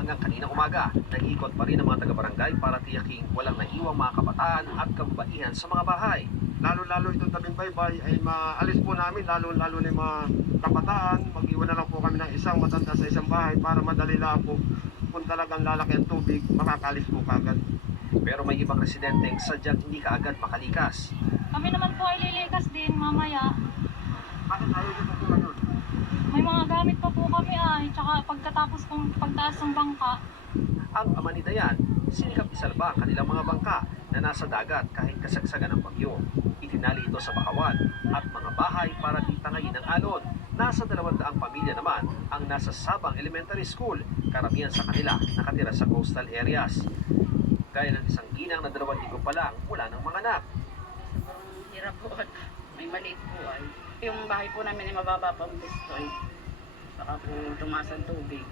Hanggang kaninang umaga, nag-iikot pa rin ang mga taga-barangay para tiyaking walang naiwang mga kabataan at kababaihan sa mga bahay. Lalo-lalo itong tabing baybay ay maalis po namin, lalo-lalo na yung mga kabataan. Mag-iwan na lang po kami ng isang matanda sa isang bahay para madali lang po kung talagang lalaki ang tubig, makakalis po kagad. Pero may ibang residenteng sadyang hindi kaagad makalikas. Kami naman po ay lilikas din mamaya. Bakit ayaw niyo po ngayon? May mga gamit pa po kami tsaka pagkatapos kong pagtaas ng bangka. Ang ama ni Dayan, sinikap isalba ang kanilang mga bangka na nasa dagat kahit kasagsagan ng bagyo. Itinali ito sa bakawan at mga bahay para di tangayin ng alon. Nasa 200 pamilya naman ang nasa Sabang Elementary School, karamihan sa kanila nakatira sa coastal areas. Gaya ng isang ginang na 2 linggo pa lang mula ng mga anak. Hirap po at may maliit po ay. Yung bahay po namin ay mababa pa ang pistoy. Baka po tumaas ang tubig.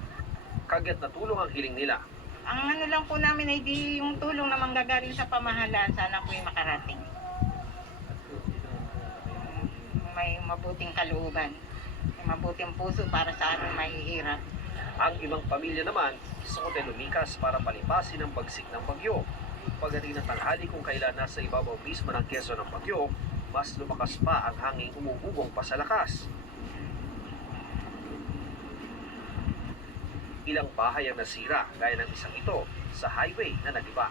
Kagyat na tulong ang hiling nila. Ang ano lang po namin ay di yung tulong na manggagaling sa pamahalaan, sana po yung makarating. May mabuting kalooban, may mabuting puso para sa aming mahihirap. Ang ibang pamilya naman sa hotel lumikas para palipasin ang bagsik ng bagyo. Pagdating ng tanghali kung kailan nasa ibabaw mismo ng keso ng bagyo, mas lumakas pa ang hanging umubugong pa sa lakas. Ilang bahay ang nasira gaya ng isang ito sa highway na nagiba.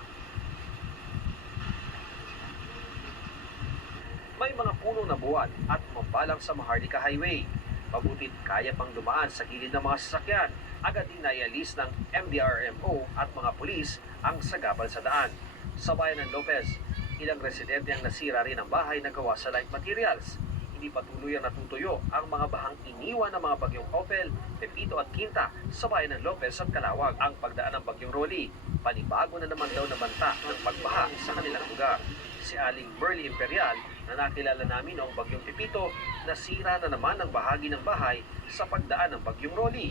May mga punong nabuwan at mabalang sa Maharlika Highway. Mabutit kaya pang dumaan sa gilid ng mga sasakyan. Agad din naialis ng MDRMO at mga pulis ang sagabal sa daan. Sa bayan ng Lopez, ilang residente ang nasira rin ang bahay na gawa sa light materials. Hindi patuloy ang natutuyo ang mga bahang iniwan ng mga bagyong Opel, Pepito at Quinta sa bayan ng Lopez at Calawag. Ang pagdaan ng bagyong Rolly, panibago na naman daw na banta ng pagbaha sa kanilang lugar. Si Aling Burley Imperial na nakilala namin noong bagyong Pepito, nasira na naman ang bahagi ng bahay sa pagdaan ng bagyong Rolly.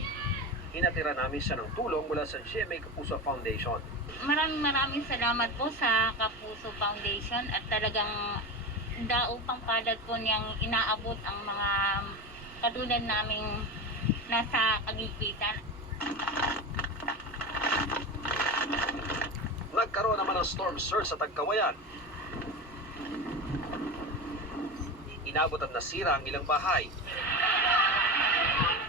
Hinatira namin siya ng tulong mula sa GMA Kapuso Foundation. Maraming salamat po sa Kapuso Foundation at talagang daog pang palad po niyang inaabot ang mga katulad naming nasa kagipitan. Nagkaroon naman ng storm surge sa Tagkawayan. Inabot at nasira ang ilang bahay.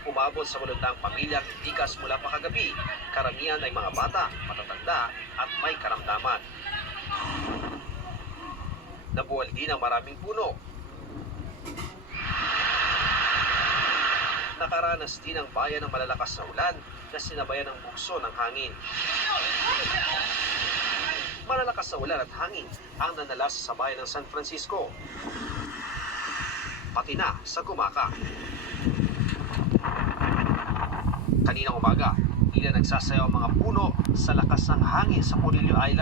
Umabot sa 800 pamilyang likas mula pa kagabi. Karamihan ay mga bata, matatanda at may karamdaman. Nabuwal din ang maraming puno. Nakaranas din ang bayan ng malalakas na ulan na sinabayan ng bugso ng hangin. Malalakas na ulan at hangin ang nanalas sa bayan ng San Francisco. Pati na sa Gumaca. Kaninang umaga, ilan nagsasayaw ang mga puno sa lakas ng hangin sa Polillo Island.